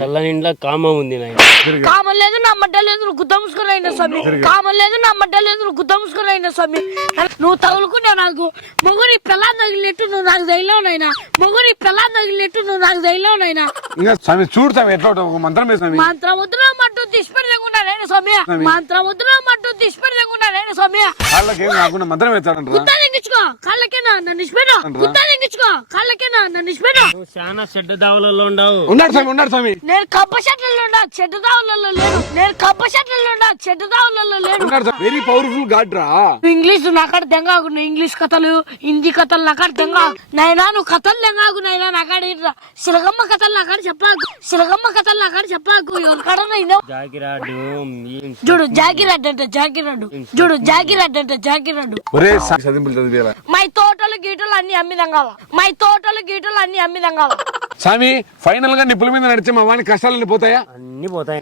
కళ్ళ నిండా కామం ఉంది నాయన. కామం లేదు నా మడ్డ లేదు నువ్వు గుద్ద ముసుకొని అయినా స్వామి. కామం లేదు నా మడ్డ లేదు నువ్వు గుద్ద ముసుకొని అయినా స్వామి. నువ్వు తగులుకున్నావు నాకు. మొగురి పిల్ల తగిలినట్టు నువ్వు నాకు ధైర్యంనైనా మొగురి పిల్ల తగిలినట్టు నువ్వు నాకు ధైర్యంనైనా ఇంకా స్వామి చూడు స్వామి ఎట్లా? ఒక మంత్రం వేసి స్వామి. మంత్రం వద్దున మట్టు తీసిపెడలేకుండా నేను స్వామి. మంత్రం వద్దున మట్టు తీసిపెడలేకుండా నేను స్వామి. కాళ్ళకి ఏం కాకుండా మంత్రం వేస్తాడంటారా గుద్ద తెంగించుకో కాళ్ళకేనా? నన్ను ఇచ్చిపోయినా గుద్ద తెంగించుకో కాళ్ళకేనా? నన్ను ఇచ్చిపోయినా నువ్వు చాలా చెడ్డ దావులలో ఉండవు. ఉన్నాడు స్వామి ఉన్నాడు స్వామి. నేను కప్ప షట్లలో ఉండా చెడ్డ దావులలో లేను నేను కప్ప షట్లలో ఉండా చెడ్డ దావులలో లేను వెరీ పవర్ఫుల్ గాడ్ రా. ఇంగ్లీష్ నాకాడ దెంగాకు నువ్వు ఇంగ్లీష్ కథలు హిందీ కథలు నాకాడ దెంగాకు నైనా నువ్వు కథలు దెంగాకు నైనా నాకాడ ఇట్లా. సిలగమ్మ కథలు నాకాడ చెప్పాకు. సిలగమ్మ కథలు నాకాడ చెప్పాకు. ఎవరికాడ జాకిరాడు చూడు జాగిరడ్డు అంటే జాగిరడ్డు చూడు జాగిరడ్డు అంటే జాగిరడ్డు ఒరే చదింపులు చదివేలా. మై తోటలు గీటలు అన్ని అమ్మిదంగావా మై తోటలు గీటలు అన్ని అమ్మిదంగావా స్వామి ఫైనల్గా నిప్పుల మీద నడిచే మా వాడిని కష్టాలన్నీ పోతాయా? అన్ని పోతాయి.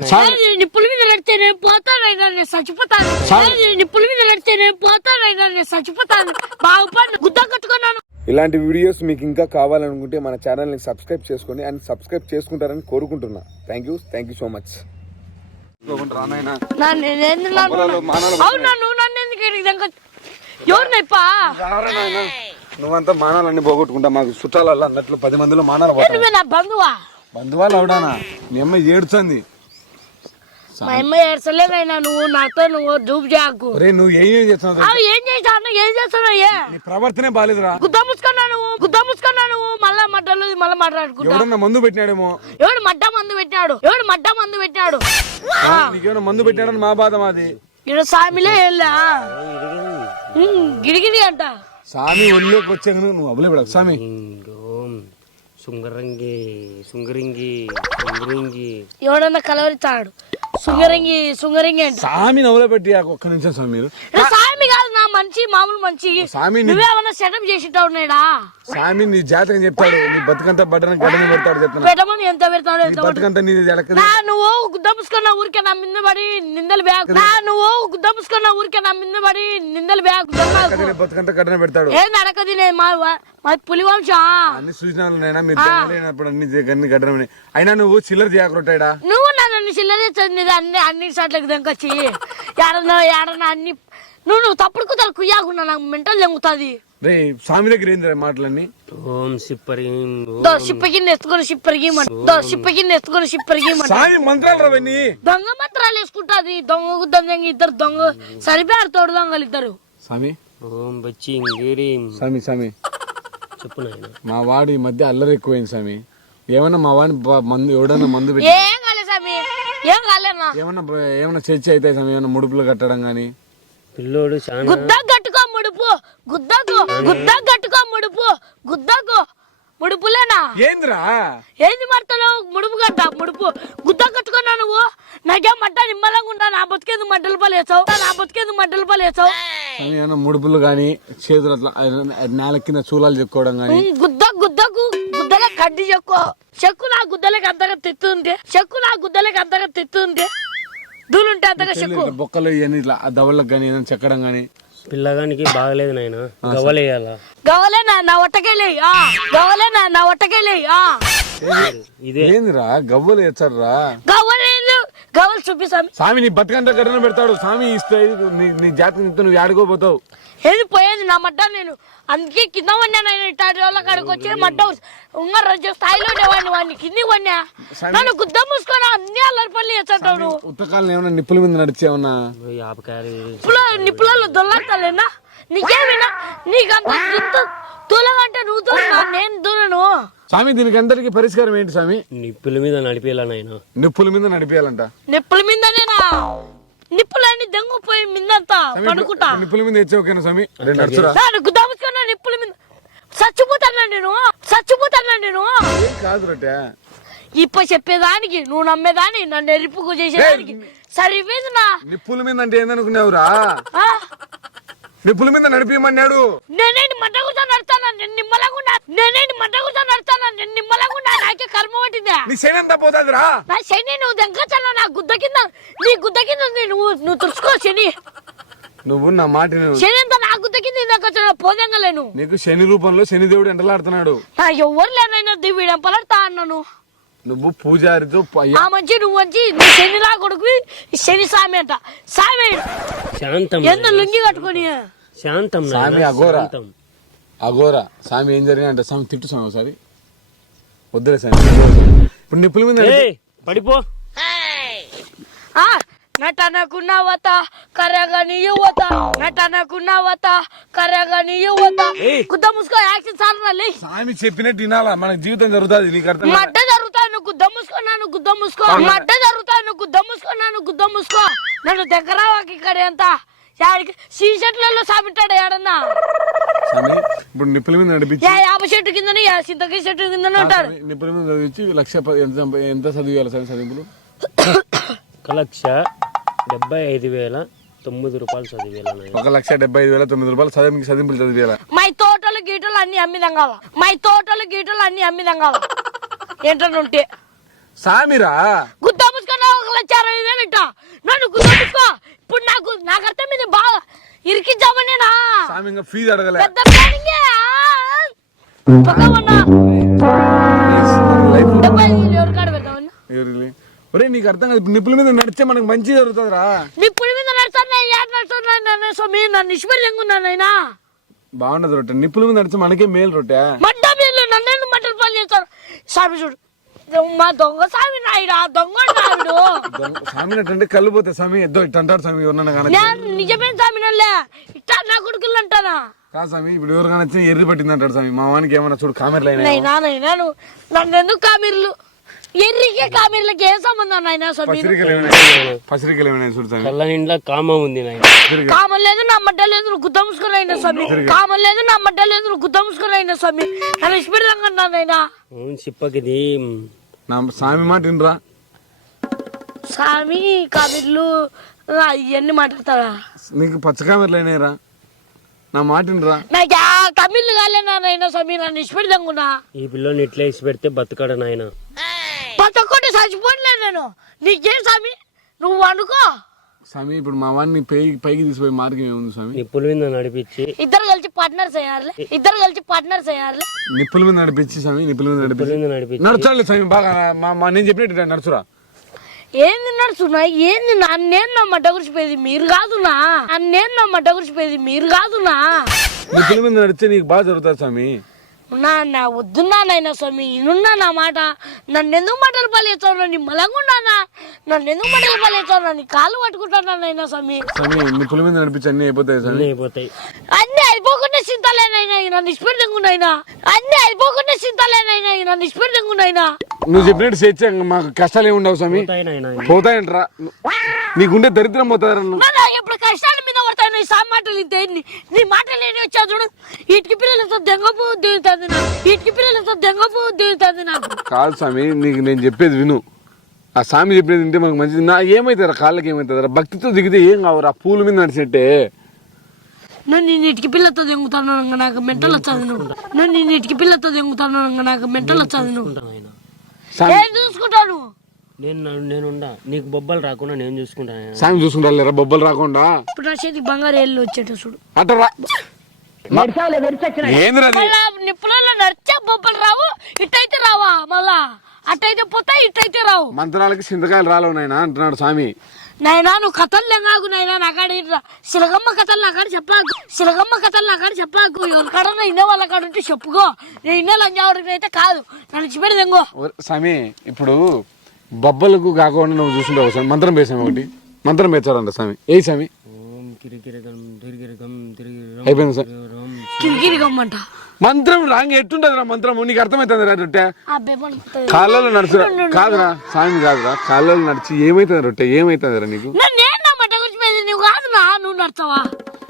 నిప్పుల మీద నడితే నేను పోతానైనా నేను చచ్చిపోతాను. నిప్పుల మీద నడితే నేను పోతానైనా నేను చచ్చిపోతాను. బాగుపడి గుద్ద కట్టుకున్నాను. ఇలాంటి వీడియోస్ మీకు ఇంకా కావాలనుకుంటే మన ఛానల్ని సబ్స్క్రైబ్ చేసుకోండి అండ్ సబ్స్క్రైబ్ చేసుకుంటారని కోరుకుంటున్నా. Thank you thank you so much నువ్వంతా మానాలన్నీ పోగొట్టుకుంటా మాకు చుట్టాలల్లో అన్నట్లు పది మందిలో మానాలు బంధువా? బంధువాళ్ళు అవడానా మీ అమ్మ ఏడుస్తుంది మా అమ్మ ఏడ్చలేదైనా నువ్వు నాతో నువ్వు జూబు చేయకు ఒరే నువ్వు ఏం చేస్తున్నావు అవి ఏం చేశాను? ఏం చేస్తున్నావు? ఏ? నీ ప్రవర్తనే బాలేదురా. గుద్ద ముసుకున్నా నువ్వు గుద్ద ముసుకున్నా నువ్వు. మళ్ళా మడ్డలు మళ్ళా మాట్లాడుకుంటా. ఎవడన్నా మందు పెట్టినాడేమో? ఎవడు మడ్డ మందు పెట్టాడు ఎవడు మడ్డ మందు నీకేమైనా మందు పెట్టినాడని మా బాధ మాది. ఇక్కడ సామిలే వెళ్ళా. అంట. స్వామి ఒళ్ళోకి వచ్చాక నువ్వు సుంగరంగి సుంగరింగి సుంగరింగి ఎవడన్నా కలవరిస్తాడు. సుంగరింగి సుంగరింగి అంట? స్వామి నవ్వులో పెట్టి ఒక్క నిమిషం స్వామి మీరు. సామి కాదు నా మంచి మామూలు మంచి. స్వామి నీ- నువ్వేమన్నా సెటప్ చేసింటావు నేడా? స్వామి నీ జాతకం చెప్తాడు నీ బతుకంతా బట్టని గడ్డని పెడతాడు చెప్తున్నా. పెట్టమని ఎంత పెడతాడు నీ. బతుకంతా నీ ఎలకది నా నువ్వు గుద్ద ముసుకున్న ఊరికే నా మింద పడి నిందలు బ్యాగ్ నా నువ్వు గుద్ద ముసుకున్న ఊరికే నా మింద పడి నిందలు బ్యాగ్ నీ బతుకంతా గడ్డన పెడతాడు. ఏ నడకది నేను మా మా పులి వంశ అన్ని సూచనలు మీరు లేనప్పుడు అన్ని గడ్డన అయినా నువ్వు చిల్లర చేయకుంటాడా నువ్వు నన్ను చిల్లరే చదివింది అన్ని అన్ని సార్లకు దెంకొచ్చి ఏడన్నా ఏడన్నా అన్ని నువ్వు నువ్వు తప్పుడు కుదరు కుయ్యాకున్నా నాకు మెంటల్ దెంగుతుంది. రే స్వామి దగ్గర ఏంది మాటలన్నీ? ఓం దో దో స్వామి మంత్రాలు రావన్నీ దొంగ మంత్రాలు వేసుకుంటాది. దొంగ దొంగ ఇద్దరు దొంగ సరిపోయారు తోడు దొంగలు ఇద్దరు. స్వామి. ఓం బచ్చి ఇంగేరిం. స్వామి స్వామి. చెప్పు నాయన. మా వాడు ఈ మధ్య అల్లరి ఎక్కువైంది స్వామి. ఏమన్నా మా వాడిని బ- మందు ఎవడన్నా మందు పెట్టి ఏం స్వామి ఏం కాలేనా ఏమన్నా చర్చ అయితే స్వామి ఏమన్నా ముడుపులు కట్టడం గానీ? పిల్లోడు చాలా గుద్ద కట్టుకో ముడుపు. గుద్దకు గుద్ద కట్టుకో ముడుపు. గుద్దకు ముడుపులేనా? ఏందిరా? ఏంది మడతలో ముడుపు గడ్డ ముడుపు. గుద్ద కట్టుకున్నా నువ్వు? నాకేం మట్ట నిమ్మలంగా ఉంటా నా బతికేది మడ్డలు పలేసావు నా బతికేది మడ్డలు పలేసావు ముడుపులు గానీ చేతులు అట్లా నేల కింద చూలాలు చెప్పుకోవడం గానీ? గుద్ద గుద్దకు కడ్డి చెక్కు. చెక్కు నా గుద్దలకి అంతగా తెత్తుంది. చెక్కు నా గుద్దలకి అంతగా తెత్తుంది. దూలుంటే అంతగా చెక్కు. బొక్కలు ఇవన్నీ ఇట్లా దవళ్ళకి గానీ ఏదైనా చెక్కడం గానీ. పిల్లగానికి బాగలేదు నాయన. గవ్వలేయాల? గవలే నా నా ఒట్టకెళ్ళి ఆ. గవలే నా నా ఒట్టకెళ్ళి ఆ. ఇదే. ఏందిరా గవ్వలు ఎచ్చారా గవలేలు గవలు చూపిస్తాను స్వామి. నీ బతుకంతా గడ్డన పెడతాడు. స్వామి ఇస్తే నీ నీ జాతకం చెప్తే నువ్వు ఆడుకోపోతావు ఏది పోయేది నా మడ్డ నేను? అందుకే కింద వన్నా నేను ఇట్లాంటి వాళ్ళ కాడికి వచ్చి మడ్డ రోజు స్థాయిలో ఉండేవాడిని వాడిని కింది వన్నా నన్ను గుద్ద మూసుకొని అన్ని అల్లరి పనులు నువ్వు ఉత్తకాలను ఏమన్నా నిప్పుల మీద నడిచేమన్నా నిప్పులలో దొల్లాడతాలేనా? నీకేమైనా? నీకంత అంటే నువ్వు దూరనా నేను దూరను స్వామి దీనికి అందరికి పరిష్కారం ఏంటి స్వామి? నిప్పుల మీద నడిపేలా నాయన? నిప్పుల మీద నడిపేయాలంట. నిప్పుల మీదనేనా? నిప్పులన్నీ దెంగపోయి మిందంతా పడుకుంటా. నిప్పుల మీద తెచ్చే ఓకేనా స్వామి గుద్ద మూసుకొని నిప్పుల మీద చచ్చిపోతాను నేను? చచ్చిపోతాను నేను? ఏం కాదు ఇప్ప చెప్పేదానికి నువ్వు నమ్మేదాన్ని నన్ను ఎరుపుకు చేసేదానికి సరిపోయింది నా నిప్పుల మీద అంటే ఏందనుకున్నావురా? నిప్పుల మీద నడిపియమన్నాడు. నేనేంటి మంట కూర్చో నడతానా నేను నిమ్మలకుండా నేనేంటి మంట కూర్చో నడతానా నేను నిమ్మలకుండా నాకే కర్మ పట్టిందా? నీ శని అంతా పోతాదిరా. నా శని నువ్వు దెంకచ్చా నా గుద్ద కింద నీ గుద్ద కింద ఉంది. నువ్వు నువ్వు తుడుచుకో శని. నువ్వు నా మాట విను. శని అంతా నా గుద్ద కింద దెంకచ్చా పోదెంగలేను నీకు శని రూపంలో శని దేవుడు ఎంటలాడుతున్నాడు నా ఎవరు లేనైనా దివ్వడం పలడతా అన్నాను. నువ్వు పూజారితో ప- ఆ మంచి నువ్వు మంచి నువ్వు శనిలా కొడుకు ఈ శని సామి అంట. సామి. శాంతం ఎందు లుంగి కట్టుకొని? శాంతం స్వామి అఘోరా. శాంతం. అఘోరా. స్వామి ఏం జరిగింది అంటే స్వామి తిట్టు స్వామి ఒకసారి. వద్దులే స్వామి ఇప్పుడు నిప్పుల మీద ఏయ్, పడిపో. ఆ నటనకున్నవత కరగని యువత నటనకున్నవత కరగని యువత. గుద్ద ముసుకో యాక్షన్ సార్ లే. స్వామి చెప్పినట్టు వినాలా? మన జీవితం జరుగుతుంది నీకు అర్థం? మడ్డ జరుగుతాను గుద్ద ముసుకో నన్ను గుద్ద ముసుకో. మడ్డ జరుగుతాను గుద్ద ముసుకో నన్ను గుద్ద ముసుకో. నన్ను దగ్గర వాకి ఇక్కడ ఎంత యాడికి సీ చెట్లలో సామిట్టాడు ఏడన్నా? స్వామి ఇప్పుడు నిప్పుల మీద నడిపించి యాభై చెట్టు కిందని యా సింతకి చెట్టు కిందని స్వామి, నిప్పుల మీద చదివించి లక్ష ప- ఎంత సంప- ఎంత చదివేయాలి స్వామి చదివింపులు? ఒక లక్ష డెబ్బై ఐదు వేల తొమ్మిది రూపాయలు చదివేలా ఒక లక్ష డెబ్బై ఐదు వేల తొమ్మిది రూపాయలు చదివి చదివింపులు చదివేయాలి? మై తోటలు గీటలు అన్ని అమ్మిదాం కాల మై తోటలు గీటలు అన్ని అమ్మిదాం కాల ఏంటంటే సామిరా! గుద్ద ముసుకున్నా ఒక లక్ష అరవై వేలు ఇట్ట? నన్ను గుద్ద ముసుకో ఇప్పుడు నాకు నాకు అర్థం ఇది బాగా ఇరికిద్దామనేనా స్వామి ఇంకా ఫీజు అడగలే. పెద్ద ప్లానింగే? ఒరేయ్ నీకు అర్థం కాదు నిప్పుల మీద నడిస్తే మనకు మంచి జరుగుతుందిరా. నిప్పుడు మీద యాడ్ నడుస్తున్నా నన్ను స్వామి నన్ను ఇష్టపడలేకున్నానైనా బాగుండదు రొట్టె. నిప్పుల మీద నడిస్తే మనకే మేలు రొట్టె. మడ్డ వీళ్ళు నన్ను మట్టలు పని చేస్తారు? స్వామి చూడు మా దొంగ స్వామి నాయుడా? దొంగ నాయుడు దొంగ- స్వామి అంటే కళ్ళు పోతే స్వామి ఎద్దో ఇట్ట అంటాడు స్వామి ఎవరన్నా కానీ నేను నిజమే స్వామి నల్లే ఇట్టా నా కొడుకులు అంటానా? కాదు స్వామి ఇప్పుడు ఎవరికైనా వచ్చి ఎర్రి పట్టింది అంటాడు స్వామి మా వానికి ఏమన్నా చూడు కామెర్లు అయినా నన్ను ఎందుకు కామీర్లు? ఎర్రికే కామీర్లకి ఏం సంబంధం నాయనా పసిరికలు ఏమైనా కళ్ళ నిండా కామం ఉంది నాయన. కామం లేదు నా మడ్డ లేదు నువ్వు అయినా స్వామి. కామం లేదు నా మడ్డ లేదు నువ్వు గుద్ద ముసుకొని అయినా స్వామి నన్ను ఇష్టపడలేకన్నా నైనా అవును చిప్పకిది నా స్వామి మాట వినరా? స్వామి కామీర్లు ఇవన్నీ మాట్లాడతారా? నీకు పచ్చ కామెర్లు అయినాయిరా. నా మాట వినరా? నాకు కమిళ్ళు కాలేనా నైనా స్వామి నన్ను ఇష్టపడదంగునా ఈ పిల్లని ఇట్లా ఇసి పెడితే బతకడు నాయన. ఒక్కటి చచ్చిపోలే నేను. నీకేం స్వామి? నువ్వు అనుకో స్వామి ఇప్పుడు మా వాడిని పైకి పైకి తీసిపోయి మార్గం ఏముంది స్వామి? నిప్పుల మీద నడిపించి. ఇద్దరు కలిసి పార్ట్నర్స్ అయ్యారులే. ఇద్దరు కలిసి పార్ట్నర్స్ అయ్యారులే. నిప్పుల మీద నడిపించి స్వామి నిప్పుల మీద నిప్పుల నడిపించి. నడుచాలి స్వామి బాగా మా మా నేను చెప్పినట్టు నడుచురా. ఏంది నడుచున్నా? ఏంది నన్నేం నా మడ్డ గురిచిపోయేది మీరు కాదునా? నన్నేం నా మడ్డ గురిచిపోయేది మీరు కాదునా? నిప్పుల మీద నడిస్తే నీకు బాగా జరుగుతుంది స్వామి. నా నా వద్దున్నా నాయన స్వామి ఇనున్నా నా మాట. నన్ను ఎందుకు మటలు పలేచావు నీ మలంగున్నానా నన్ను ఎందుకు మటలు పలేచావు నీ కాళ్ళు పట్టుకుంటానా నాయన స్వామి. స్వామి మీద నడిపించి అన్ని అయిపోతాయి అన్నీ అయిపోతాయి. అన్ని అయిపోకుండా చింతలేనైనా నన్ను ఇష్టపెట్టంగునైనా అన్ని అయిపోకుండా చింతలేనైనా నన్ను ఇష్టపెట్టంగునైనా నువ్వు చెప్పినట్టు చేస్తే మాకు కష్టాలు ఏమి ఉండవు స్వామి. పోతాయంట్రా. నీకుండే దరిద్రం పోతారా నా ఇప్పుడు కష్టాల మీద పడతాయి నీ సా మాటలు ఇంతే నీ నీ మాటలు ఏమి వచ్చా చూడు. ఇటుకి పిల్లలతో దెంగపు దిగుతుంది నాకు. ఇటుకి పిల్లలతో దెంగపు దిగుతుంది నాకు. కాదు స్వామి నీకు నేను చెప్పేది విను. ఆ స్వామి చెప్పేది వింటే మనకు మంచిది. నా ఏమవుతారా కాళ్ళకి ఏమవుతుందా భక్తితో దిగితే ఏం కావురా? పూల మీద నడిచినట్టే నేను నేను ఇటుకి పిల్లతో దెంగుతాను నాకు మెంటల్ వచ్చాది నువ్వు. నేను నేను ఇటుకి పిల్లతో దెంగుతాను నాకు మెంటల్ వచ్చాది నువ్వు. ఏం చూసుకుంటాను నేను నేనుండా నీకు బొబ్బలు రాకుండా నేను చూసుకుంటాను. స్వామి చూసుకుంటారు లేరా? బొబ్బలు రాకుండా? ఇప్పుడు నా చేతికి బంగారు ఏళ్ళు వచ్చేట చూడు. అట్టరా ఏంద్రా అది? మళ్ళా నిప్పులలో నడిచే బొబ్బలు రావు ఇట్టయితే రావా మళ్ళా? అట్టయితే పోతాయి ఇట్టయితే రావు. మంత్రాలకి చింతకాయలు రాలేవు నాయన అంటున్నాడు స్వామి. నాయనా నువ్వు కథలు లెంగాకు నాయనా నాకాడ ఇట్లా శిలగమ్మ కథలు నాకాడ చెప్పాకు. శిలగమ్మ కథలు నాకాడ చెప్పాకు. ఎవరికాడన్నా ఇన్నే వాళ్ళ కాడ ఉంటే చెప్పుకో. నేను ఇన్నే లంజావరికి అయితే కాదు. నన్ను చిపెడదెంగో ఓ- స్వామి ఇప్పుడు బొబ్బలకు కాకుండా నువ్వు చూసుకుంటావు స్వామి మంత్రం వేసాము ఒకటి. మంత్రం వేచాడంట స్వామి. ఏ స్వామి. అయిపోయింది సార్. కిరికిరి గమ్మంట మంత్రం రాంగ్ ఎట్టుంటది రా మంత్రం నీకు అర్థమవుతుంది రా రొట్టె. కాళ్ళలో నడుచు కాదురా స్వామి కాదురా. కాళ్ళలో నడిచి ఏమైతుంది రొట్టె? ఏమైతుంది రా నీకు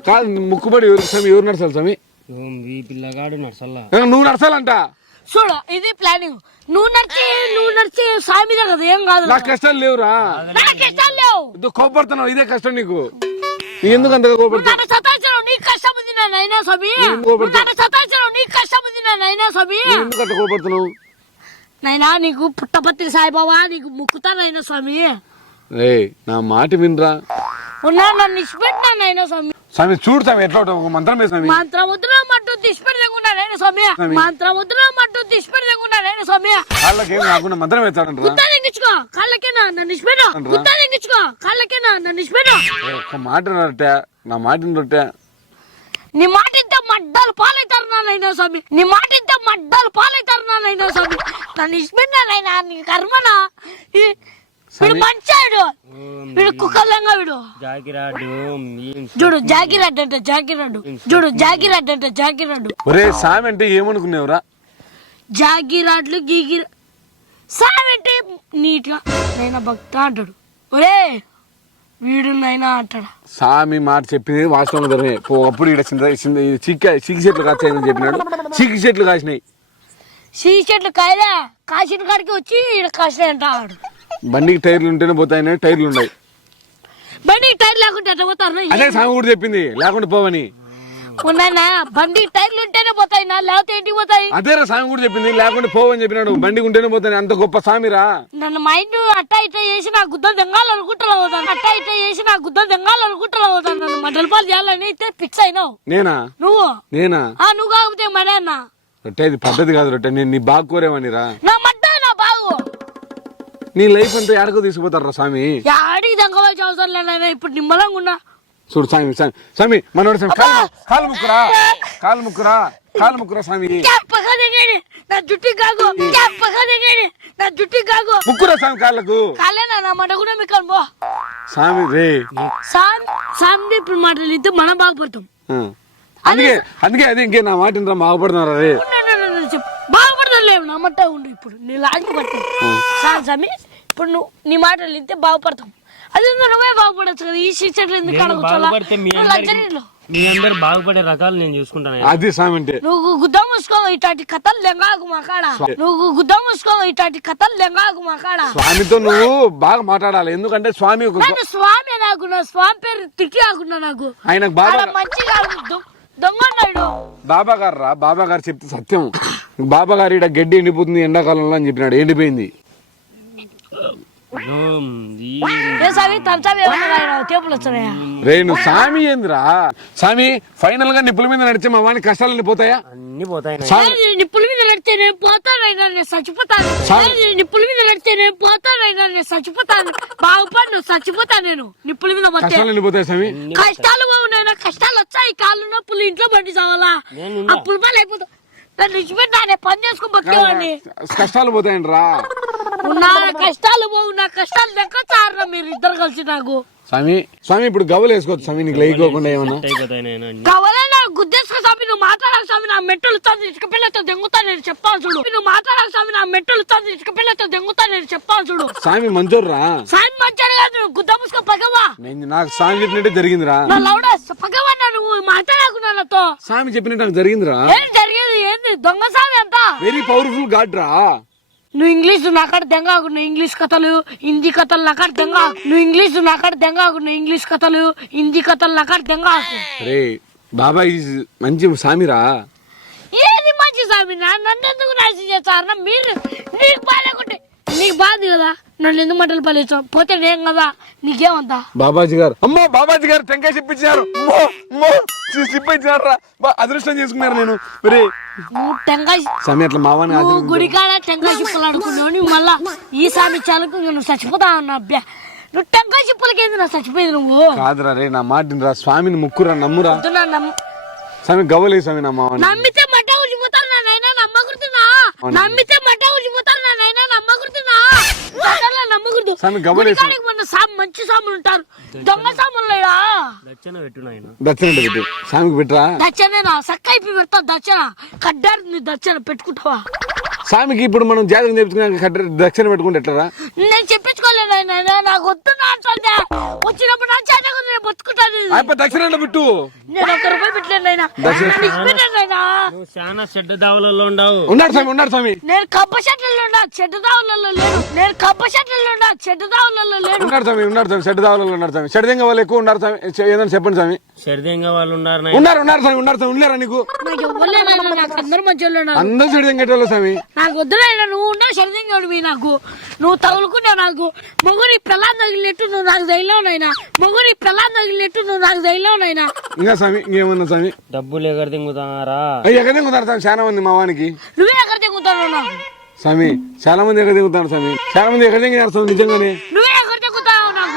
కాదు ముక్కుబడి ఎవరు స్వామి ఎవరు నడచాలి స్వామి పిల్లగాడు నడసల్లా ఏ, నువ్వు నడచాలంట. చూడు ఇది ప్లానింగ్ నువ్వు నడిచి నువ్వు నడిచి సాయి మీద కదా ఏం కాదు. నాకు కష్టాలు లేవురా. నాకు ఇష్టాలు లేవు. ఇదో కోపడుతున్నావు ఇదే కష్టం నీకు. ఎందుకు అంతగా కోపడుతావు నేను ఎందుకు నీకు అట్లా కోపడుతున్నావు? నైనా పుట్టపత్రి సాయిబాబా నీకు ముక్కుతానైనా స్వామి నా మాట వినరా? ఉన్నా నన్ను ఇచ్చిపెట్టినా నైనా స్వామి స్వామి చూడు స్వామి ఎట్లా? ఒక మంత్రం స్వామి మంత్రముద్ర మట్టు దిష్పెడలేకుండా నేను స్వామి. మంత్రముద్ర మట్టు దిష్పెడలేకుండా నేను స్వామి కాళ్ళకి కాకుండా మంత్రం వేస్తాడంట గుద్దా తెంగించుకో కాళ్ళకేనా? నన్ను ఇచ్చిపోయినా గుద్దా తెంగించుకో కాళ్ళకేనా? నన్ను ఇచ్చిపోయినా ఒక మాట రొట్టె నా మాట రొట్టె నీ మాట ఇంత మడ్డాలు పాలైతారు నాయనా స్వామి. నీ మాట ఇంత మడ్డాలు పాలైతారు నాయనా స్వామి. నన్ను ఇచ్చిపోయినా నాయనా నీ కర్మనా? కుక్కలంగా వీడు. జాకిరాడు చూడు జాగిరడ్డు అంటే జాగిరడ్డు చూడు జాగిరడ్డు అంటే జాగిరడ్డు ఒరే స్వామి అంటే ఏమనుకునేవురా జాగిరాడ్లు గీగిర సామెంటే నీట్గా నైనా భక్త అంటాడు. ఒరే వీడు నైనా అంటాడు? స్వామి మాట చెప్పింది వాస్తవంగా జరిగాయి అప్పుడు ఇక్కడ చిక్క చిక్కి చెట్లు కాచాయని చెప్పినాడు. చిక్కి చెట్లు కాసినాయి సీ చెట్లు కాయలే. కాసిన కాడికి వచ్చి ఈడ కాసిన అంటాడు బండికి టైర్లు ఉంటేనే పోతాయని టైర్లు ఉన్నాయి. బండి టైర్ లేకుంటే ఎట్లా పోతారు? అదే స్వామి కూడా చెప్పింది. లేకుండా పోవని. బండి టైర్లు ఉంటేనే పోతాయి నా లేకపోతే ఏంటికి పోతాయి? అదే రా స్వామి కూడా చెప్పింది. లేకుండా పోవని చెప్పినాడు. బండికి ఉంటేనే పోతాయి. అంత గొప్ప స్వామిరా నన్ను మైండ్ అట్టా ఇట్లా చేసి నా గుద్ద దెంగాలనుకుంటా పోతాను అట్టా ఇట్లా చేసి నా గుద్ద దెంగాలనుకుంటా పోతాను నన్ను మంటల పాలు చేయాలని అయితే ఫిక్స్ అయినావు. నేనా? నువ్వు? నేనా? ఆ నువ్వు కాకపోతే మనే అన్నా? రొట్టె ఇది పద్ధతి కాదు రొట్టె. నేను నీ బాగా కోరేవనిరా నా మడ్డ నా నీ లైఫ్ అంతా ఎడకో తీసుకుపోతారా స్వామి? ఆడికి దెంగవలసి అవసరం లేదైనా ఇప్పుడు నిమ్మలంగా ఉన్నా. చూడు స్వామి స్వామి స్వామి మనోడు స్వామి కాలు కాలు ముక్కురా కాలు ముక్కురా కాలు ముక్కురా స్వామి. నా జుట్టు దిగండి నా జుట్టు కాగు. ముక్కురా స్వామి కాళ్ళకు. కాలేనా నా మాట కూడా మీకు అనుభవ స్వామి రే. సామ్ సామ్ని ఇప్పుడు మాటలు మనం బాగుపడతాం. అందుకే అందుకే అదే ఇంకే నా మాట ఇంద్రా బాగుపడుతున్నారా రే ఉండు, ఉండు, ఉండు, ఉండు, చెప్పు బాగుపడతాం లేవు నా మాట ఉండు ఇప్పుడు. నీ లాగి పడతావు సార్ స్వామి ఇప్పుడు నువ్వు నీ మాటలు వింటే బాగుపడతాం. అది నువ్వే బాగుపడచ్చు కదా. ఈ శిక్షలు ఎందుకు బాగుపడితే మీ అడగొచ్చు అందరికి మీ అందరు బాగుపడే రకాలు నేను చూసుకుంటాను. అది స్వామి అంటే. నువ్వు గుద్ద మూసుకో ఇట్లాంటి కథలు లెంగాకు మాకాడ నువ్వు గుద్ద మూసుకో ఇట్లాంటి కథలు లెంగాకు మాకాడ స్వామితో నువ్వు బాగా మాట్లాడాలి. ఎందుకంటే స్వామి ఒక నన్ను స్వామి నాకు నా స్వామి పేరు తిట్టి కాకుండా నాకు. ఆయనకు బాబా ఆడ మంచిగా దొ- బాబా గారు రా బాబా గారు చెప్తే సత్యం. బాబా గారు ఇక్కడ గడ్డి ఎండిపోతుంది ఎండాకాలంలో అని చెప్పినాడు. ఎండిపోయింది. ఏ స్వామి ఏమన్నా తేపులు వస్తున్నాయా? రే నువ్వు స్వామి ఏందిరా? స్వామి ఫైనల్గా నిప్పుల మీద నడిచే మా వాని కష్టాలన్నీ పోతాయా? అన్ని పోతాయి నేను నిప్పుల మీద నడితే నేను పోతానైనా నేను చచ్చిపోతాను. నేను నిప్పుల మీద నడితే నేను పోతానైనా నేను చచ్చిపోతాను. బాగుపడి నువ్వు చచ్చిపోతా నేను. నిప్పుల మీద పోతే కష్టాలన్నీ పోతాయి స్వామి? కష్టాలు బాగున్నాయినా కష్టాలు వచ్చాయి. కాళ్ళు నొప్పులు ఇంట్లో బండి చావాలా? నేను ఆ పులిపాలు అయిపోతా నన్ను ఇచ్చిపెట్టా నేను పని చేసుకుని బతికేవాడిని. కష్టాలు పోతాయండి రా నా కష్టాలు పోవు నా కష్టాలు దెక్కొచ్చారా మీరు ఇద్దరు కలిసి నాకు. స్వామి స్వామి ఇప్పుడు గవ్వలు వేసుకోవచ్చు స్వామి నీకు లేకోకుండా ఏమన్నా. కావాలన్నా గుద్దేసుకో స్వామి నువ్వు మాట్లాడాలి స్వామి నా మెట్టులు తంది ఇసుక పిల్లతో దెంగుతా నేను చెప్తాను చూడు. నువ్వు మాట్లాడాలి స్వామి నా మెట్టులు తంది ఇసుక పిల్లతో దెంగుతా నేను చెప్తాను చూడు. స్వామి మంచోర్రా స్వామి మంచాడు కాదు నువ్వు గుద్ద ముసుక పగవా. నేను నాకు స్వామి చెప్పినట్టే జరిగిందిరా. నా లౌడ పగవన్నా నువ్వు మాట్లాడకున్నా నాతో స్వామి చెప్పినట్టు నాకు జరిగిందిరా. ఏం జరిగేది ఏంది దొంగ స్వామి అంతా? వెరీ పవర్ఫుల్ గాడ్ రా. నువ్వు ఇంగ్లీష్ నాకాడ దెంగాకు నువ్వు ఇంగ్లీష్ కథలు హిందీ కథలు నాకాడ దెంగాకు నువ్వు ఇంగ్లీష్ నాకాడ దెంగాకు నువ్వు ఇంగ్లీష్ కథలు హిందీ కథలు నాకాడ దెంగాకు రే బాబా ఈజ్ మంచి స్వామిరా ఏది మంచి స్వామి నా- నన్ను ఎందుకు నాశనం చేస్తారన్న మీరు నీకు బాగాలేకుంటే నీకు బాగుంది కదా? నన్ను ఎందుకు మంటలు పలేచావు పోతే నేను కదా? నీకేమంతా? బాబాజీ గారు. అమ్మో బాబాజీ గారు టెంకాయ చెప్పించారు అమ్మో, అమ్మో, చి- చెప్పించారు రా బా, అదృష్టం చేసుకున్నారు నేను. రే నువ్వు టెంకాయ స్వామి అట్లా మావాని నువ్వు ఆశీర్వదించు. గుడికాడ టెంకాయ చిప్పులు ఆడుకున్నావు. నువ్వు మళ్ళా ఈ స్వామి చాలకు నువ్వు చచ్చిపోతా ఉన్నా అబ్బా. నువ్వు టెంకాయ చిప్పులకి ఏంది నా చచ్చిపోయింది నువ్వు? కాదురా రే నా మాట రా స్వామిని ముక్కురా నమ్మురా. వద్దు నా నమ్మ. స్వామి గవ్వలే స్వామి నా మావాని. నమ్మితే మట్ట ఉడిపోతారు నా నైనా నమ్మకూడదునా నమ్మితే మట్ట ఉడిపోతారు నా నైనా నమ్మకూడదు. సామ్ మంచి సాములు ఉంటారు. దొంగ సాములు లేడా? దచ్చన పెట్టు నాయన. దచ్చన పెట్టు స్వామికి పెట్టరా? దచ్చనేనా సక్క అయిపోయి పెడతా దచ్చన కడ్డారు నీ దచ్చన పెట్టుకుంటావా? స్వామికి ఇప్పుడు మనం జాతకం చెప్తున్నాక కట్ట దక్షిణ పెట్టుకుంటే ఎట్లరా? నేను చెప్పించుకోలేను నాయనా నాకు వద్దు వచ్చినప్పుడు నా చేత నేను బతుకుంటాను అయిపో దక్షిణ పెట్టు. నేను ఒక్క రూపాయి చాలా చెడ్డ దావులలో ఉండవు. ఉన్నాడు స్వామి ఉన్నాడు స్వామి. నేను చెడ్డ దావులలో లేను. నేను చెడ్డ దావులలో ఉన్నాడు స్వామి ఉన్నాడు స్వామి షెడ్ దావలలో ఉన్నాడు స్వామి. షెడ్ దింగ వాళ్ళు ఎక్కువ ఉన్నారు స్వామి? ఏదైనా చెప్పండి స్వామి. వాళ్ళు ఉన్నారు నాయన? ఉన్నారు ఉన్నారు స్వామి ఉన్నారు స్వామి ఉండలేరా నీకు? అందరు మధ్యలో ఉన్నారు. అందరూ షెడ్ దింగేటోళ్ళు స్వామి? నాకు వద్దులైనా నువ్వు ఉన్నావు శరదింగడు మీ నాకు. నువ్వు తగులుకున్నావు నాకు. మొగుడి పిల్ల తగిలినట్టు నువ్వు నాకు తగిలేవునైనా మొగుడి పిల్ల తగిలినట్టు నువ్వు నాకు తగిలేవునైనా ఇంకా స్వామి ఇంకేమన్నా స్వామి? డబ్బులు ఎగర దింగుతారా అయ్యి ఎక్కడ దిగుతారు స్వామి? చాలా మంది మా వానికి. నువ్వే ఎక్కడ తెగుతావు నాకు. స్వామి చాలా మంది ఎక్కడ దిగుతారు స్వామి? చాలా మంది ఎక్కడ స్వామి నిజంగానే? నువ్వే ఎక్కడ తెగుతావు నాకు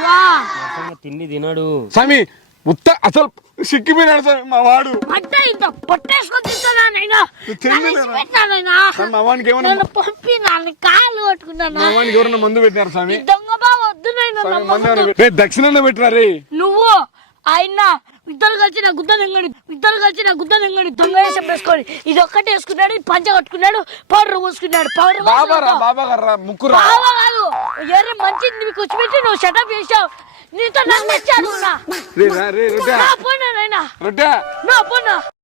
తిండి తినడు. స్వామి ఉత్త అసలు సిక్కిపోయినాడు మా వాడు. అట్ట ఇంత పొట్టేసుకొని తింటున్నా నైనా? తినలేరా? పెట్టినానైనా స్వామి, మా వానికి ఏమన్నా నన్ను పంపి నాన్న కాలు కొట్టుకున్నానా మా వానికి ఎవరన్నా మందు పెట్టినారు స్వామి? దొంగ వద్దు పెట్టి- రే. నువ్వు ఆయన ఇద్దరు కలిసి నా గుద్ద తెంగడి ఇద్దరు కలిసి నా గుద్ద తెంగడి దొంగ వేషం వేసుకొని ఇది ఒక్కటి వేసుకున్నాడు ఇది పంచ కట్టుకున్నాడు పౌడర్ పూసుకున్నాడు. పౌడర్ బాబా రా బాబా రా కాదు ఎర్ర మంచి నీకు వచ్చిపెట్టి నువ్వు షటప్ చేసావు నీతో నన్ను వచ్చాను నా రొట్టె నా పోనా